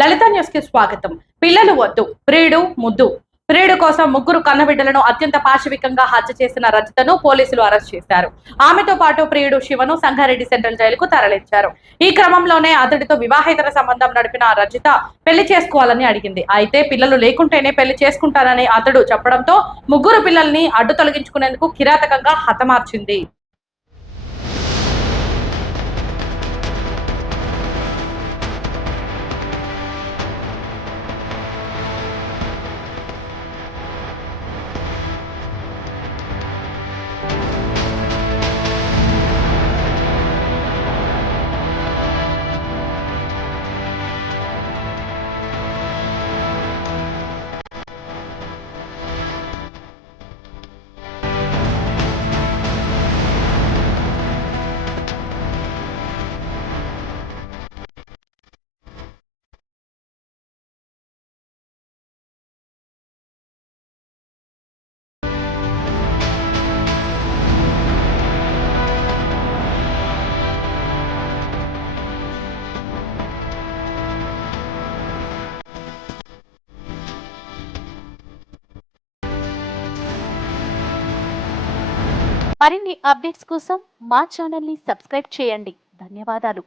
లలిత news కి స్వాగతం. పిల్లలు వద్దు, ప్రియుడు ముద్దు. ప్రియుడు కోసం ముగ్గురు కన్నబిడ్డలను అత్యంత పాశవికంగా హత్య చేసిన రజితను పోలీసులు అరెస్ట్ చేశారు. ఆమెతో పాటు ప్రియుడు శివను సంగారెడ్డి సెంట్రల్ జైలుకు తరలించారు. ఈ క్రమంలోనే అతడితో వివాహేతర సంబంధం నడిపిన రజిత పెళ్లి చేసుకోవాలని అడిగింది. అయితే పిల్లలు లేకుంటేనే పెళ్లి చేసుకుంటానని అతడు చెప్పడంతో ముగ్గురు పిల్లల్ని అడ్డు తొలగించుకునేందుకు కిరాతకంగా హతమార్చింది. మరిన్ని అప్డేట్స్ కోసం మా ఛానల్ ని సబ్స్క్రైబ్ చేయండి. ధన్యవాదాలు.